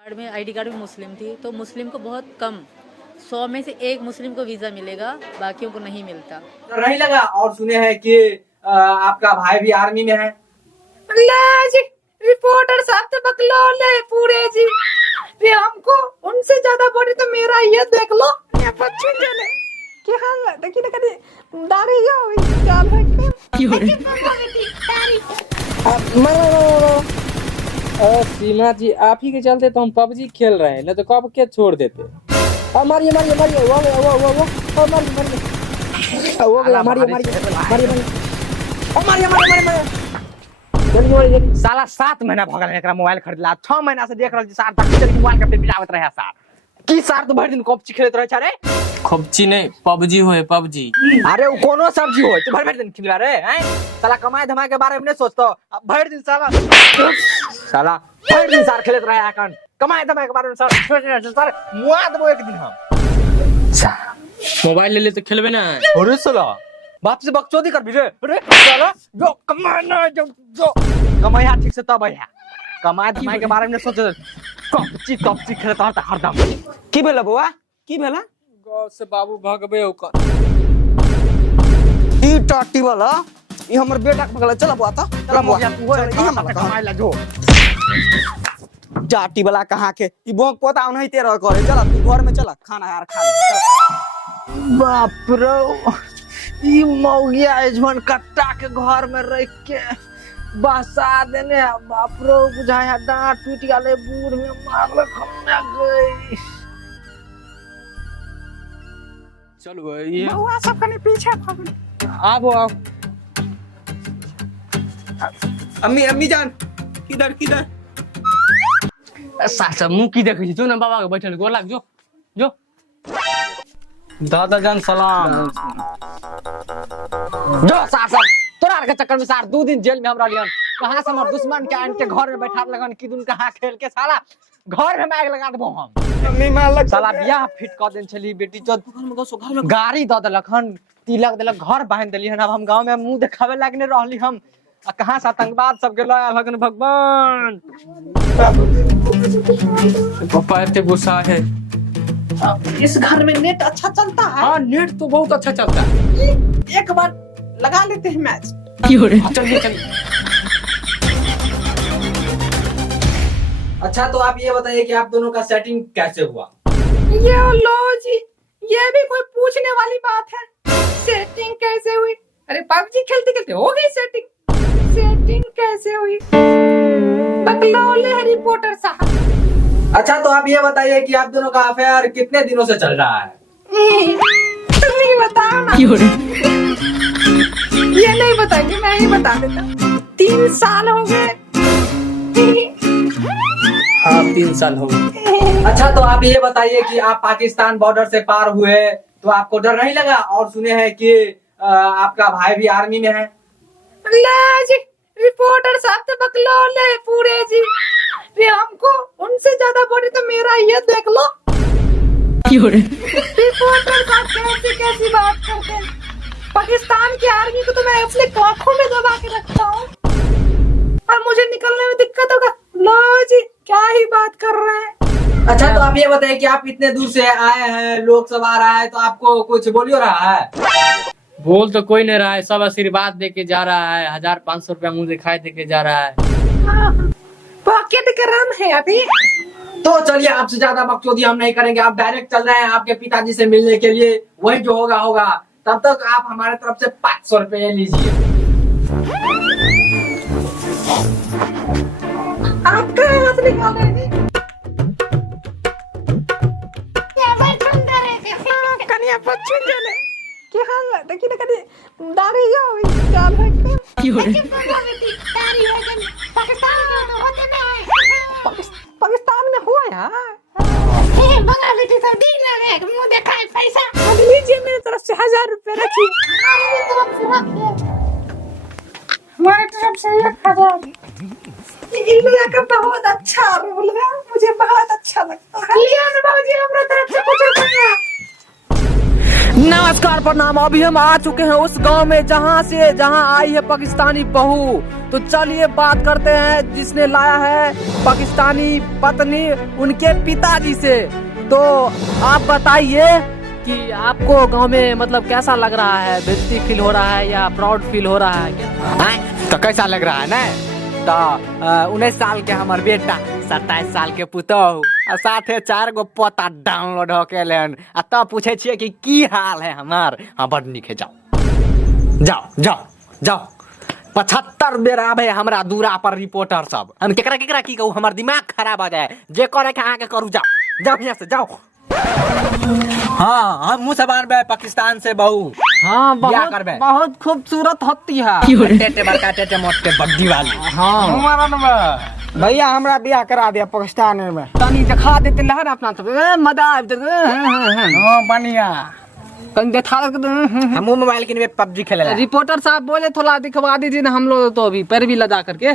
Card में ID card में मुस्लिम थी, तो मुस्लिम को बहुत कम 100 में से एक मुस्लिम को वीजा मिलेगा, बाकियों को नहीं मिलता। तो नहीं लगा। और सुने हैं कि आपका भाई भी आर्मी में है। जी रिपोर्टर साहब तो बकलौले पूरे जी। रे हमको उनसे ज्यादा बड़ी तो मेरा ये देख लो, ये बच्चे चले क्या हाल है। देखिए ना कभी दाढ़ी जाओ क्या सीमा जी, आप ही के चलते तो हम पबजी खेल रहे हैं, न तो कब के छोड़ देते। मारिए मारिए मारिए, वो मारिए मारिए, वो गया, मारिए मारिए मारिए मारिए मारिए मारिए। जल्दी साला 7 महीना भगल एकरा मोबाइल खरीदला, 6 महीना से देख रहल छी सार तक के मोबाइल के बिलावत रहे सार। की सार तो भर दिन कॉपची खेलत रहे छरे। खपची नहीं, पबजी होए पबजी। अरे वो कोनो सब्जी होय, तू भर दिन खिलवा रे हैं। साला कमाए धमाए के बारे में नहीं सोचतो, अब भर दिन साला भर दिन सार खेलत रहे आकन। कमाए धमाए के बारे में सार मुआ देबो एक दिन हम। मोबाइल ले ले तो खेलबे ना। अरे साला बाप से बकचोदी कर भी रे। अरे साला जो कमाए ना जो कमाया ठीक से तब है। कमाए धमाए के बारे में नहीं सोचतो, कपची खेलत रहता हरदम। की भेला बुआ, की भेला? गौ से बाबू भगबे ओकर। ई टाटी वाला ई हमर बेटा के भगला। चल बुआ, चल बुआ तू ई हमर कमाए ला जो। टाटी वाला कहां के ई बोक पोता नहीं तेरा करे। चल तू घर में चल, खाना यार खा ले। बाप रे ई मौगिया एजवन कट्टा के घर में रह के बसा देने। बाप रे बुझाया डांट टूट गले, बूढ़ में मारल खम्मा गई। चलो ये बुआ सब कने पीछे भाग। आओ आओ। अम्मी जान किधर किधर? सासा मुंह की देखे छी, जो ना बाबा के बैठल गोर लाग जो जो। दादा जान सलाम। जो सासा तोरा के चक्कर में सार 2 दिन जेल में हम रहलियन। कहां से हमर दुश्मन के आन के घर में बैठा लगन कि दुन कहां खेल के साला घर में आग लगा देबो हम। अम्मी मालक साला बियाह फिट क देन छली बेटी जो गाड़ी द देलखन, तिलक देलक, घर बांध देलिहन। अब हम गांव में मुंह देखावे लागने रहली हम। आ कहां से आतंकवाद सब के लाया लगन भगवान। पापा इतने गुस्सा है। इस घर में नेट अच्छा चलता है। हाँ नेट तो बहुत अच्छा चलता है। एक बार लगा लेते हैं मैच। चलिए चलिए। अच्छा तो आप ये बताइए कि आप दोनों का सेटिंग कैसे हुआ? ये लो जी, ये भी कोई पूछने वाली बात है? सेटिंग कैसे हुई? अरे पबजी खेलते खेलते हो गई सेटिंग। सेटिंग कैसे हुई? बकलौले है रिपोर्टर साहब। अच्छा तो आप ये बताइए कि आप दोनों का अफेयर कितने दिनों से चल रहा है? तुम ही बताओ ना। ये नहीं बताएंगे, मैं ही बता देता। 3 साल हो गए। हाँ 3 साल हो गए। अच्छा तो आप ये बताइए कि आप पाकिस्तान बॉर्डर से पार हुए तो आपको डर नहीं लगा? और सुने हैं कि आपका भाई भी आर्मी में है। जी रिपोर्टर साहब तो बकलौले पूरे जी। रे हमको उनसे ज्यादा बड़ी तो मेरा ये देख लो। रिपोर्टर साहब कैसी बात करते हैं। पाकिस्तान की आर्मी को तो मैं अपने आंखों में दबा के रखता हूँ, और मुझे निकलने में दिक्कत होगा। लो जी क्या ही बात कर रहे हैं। अच्छा तो आप ये बताइए कि आप इतने दूर से आए हैं, लोग सब आ रहा है, तो आपको कुछ बोलियो रहा है? बोल तो कोई नहीं रहा है, सब आशीर्वाद देके जा रहा है। 1500 रुपया मुंह दिखाई देके जा रहा है। पॉकेट गरम है अभी। तो चलिए आपसे ज्यादा बकचोदी हम नहीं करेंगे, आप डायरेक्ट चल रहे हैं आपके पिताजी से मिलने के लिए। वही जो होगा होगा, तब तक आप हमारे तरफ से 500 रुपये लीजिए। आपका हाथ निकालेंगे। कन्या बच्चे चले क्या हाल है। देखिए ना कभी दाढ़ी जाओ क्या पाकिस्तान में हुआ यार। लीजिए मेरी तरफ से 1000 रुपए रखिए। हमारी तरफ से 1000। इंडिया का बहुत अच्छा रोल है, मुझे बहुत अच्छा लगता है। हमारी तरफ से कुछ रुपया। नमस्कार प्रणाम। अभी हम आ चुके हैं उस गांव में जहां आई है पाकिस्तानी बहू। तो चलिए बात करते हैं जिसने लाया है पाकिस्तानी पत्नी उनके पिताजी से। तो आप बताइए कि आपको गांव में मतलब कैसा लग रहा है, बेइज्जती फील हो रहा है या प्राउड फील हो रहा है क्या? तो कैसा लग रहा है ना? तो 19 साल के हमार बेटा, 27 साल के पुतहु और साथे 4 गो पोता डाउनलोड हो के लेन। आ तब पूछे छिए कि की हाल है हमार? हाँ बड़ निक है। जाओ जाओ जाओ जाओ 75 बेर आवे हमरा दूरा पर रिपोर्टर सब। हम केकरा केकरा की कहू, हमार दिमाग खराब हो जाए। जे करे के आके करू। जाओ जाओ यहाँ से जाओ। हाँ हम मुँह से बार पाकिस्तान से बहू। हाँ बहुत खूबसूरत होती है। टेटे बड़का टेटे मोटे बड्डी वाली। हाँ भैया हमरा बियाह करा दिया पाकिस्तान में। तनी दिखा देते लहर अपना तो मजा आ बढ़िया। कहीं देखा हम मोबाइल के PUBG खेले। रिपोर्टर साहब बोले थोड़ा दिखवा दीजिए ना हम लोग तो अभी पैर भी लगा करके।